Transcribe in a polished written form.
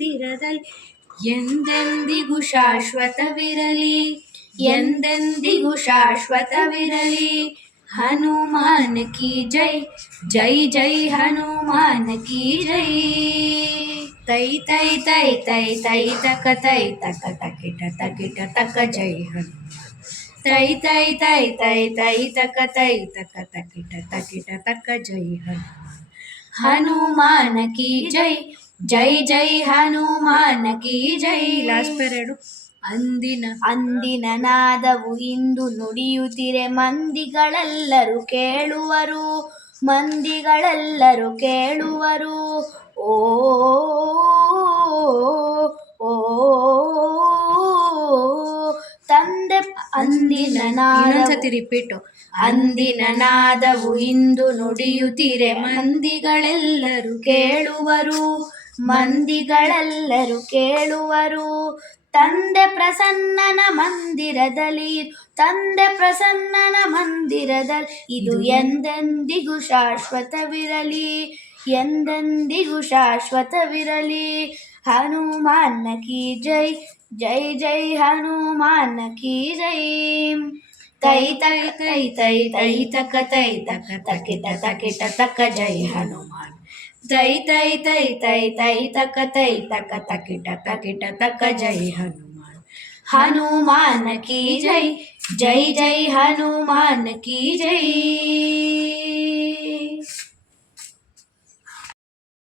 ಮಂದಿರದಲ್ಲಿ ಎಂದೆಂದಿಗೂ ಶಾಶ್ವತವಿರಲಿ, ಎಂದೆಂದಿಗೂ ಶಾಶ್ವತವಿರಲಿ. ಹನುಮಾನ್ ಕಿ ಜೈ, ಜೈ ಜೈ ಹನುಮಾನ್ ಕಿ ಜೈ. ತೈ ತೈ ತೈ ತೈ ತೈ ತಕ ತೈ ತಕ ತಕಿಟ ತಕಿಟ ತಕ ಜೈ ಹನುಮಾನ್. ತೈ ತೈ ತೈ ತೈ ತೈ ತಕ ತೈ ತಕ ತಕಿಟ ತಕಿಟ ತಕ ಜೈ ಹನುಮಾನ್. ಹನುಮಾನ್ ಕಿ ಜೈ, ಜೈ ಜೈ ಹನುಮಾನ್ ಕಿ ಜೈ. ಲಾಸ್ಟ್ ಪೆರಡು. ಅಂದಿನ ನಾದವು ಇಂದು ನುಡಿಯುತ್ತಿರೆ, ಮಂದಿಗಳೆಲ್ಲರೂ ಕೇಳುವರು, ಮಂದಿಗಳೆಲ್ಲರೂ ಕೇಳುವರು. ಓ ಓ ತಂದೆ ಅಂದಿನ ನಾದವು ರಿಪೀಟು. ಅಂದಿನ ನಾದವು ಇಂದು ನುಡಿಯುತ್ತಿರೆ, ಮಂದಿಗಳೆಲ್ಲರೂ ಕೇಳುವರು, ಮಂದಿಗಳೆಲ್ಲರೂ ಕೇಳುವರು. ತಂದೆ ಪ್ರಸನ್ನನ ಮಂದಿರದಲ್ಲಿ, ತಂದೆ ಪ್ರಸನ್ನನ ಮಂದಿರದಲ್ಲಿ ಇದು ಎಂದೆಂದಿಗೂ ಶಾಶ್ವತವಿರಲಿ, ಎಂದೆಂದಿಗೂ ಶಾಶ್ವತವಿರಲಿ. ಹನುಮಾನ್ ಕಿ ಜೈ, ಜೈ ಜೈ ಹನುಮಾನ್ ಕಿ ಜೈ. ತೈ ತೈ ತೈ ತೈ ತೈ ತಕ ತೈ ತಕ ತಕಿಟ ತಕಿಟ ತಕ ಜೈ ಹನುಮಾನ್. ತೈ ತೈ ತೈ ತೈ ತೈ ತಕ ತೈ ತಕ ತಕಿಟ ತಕಿಟ ತಕ ಜೈ ಹನುಮಾನ್. ಹನುಮಾನ್ ಕಿ ಜೈ, ಜೈ ಜೈ ಹನುಮಾನ್ ಕಿ ಜೈ.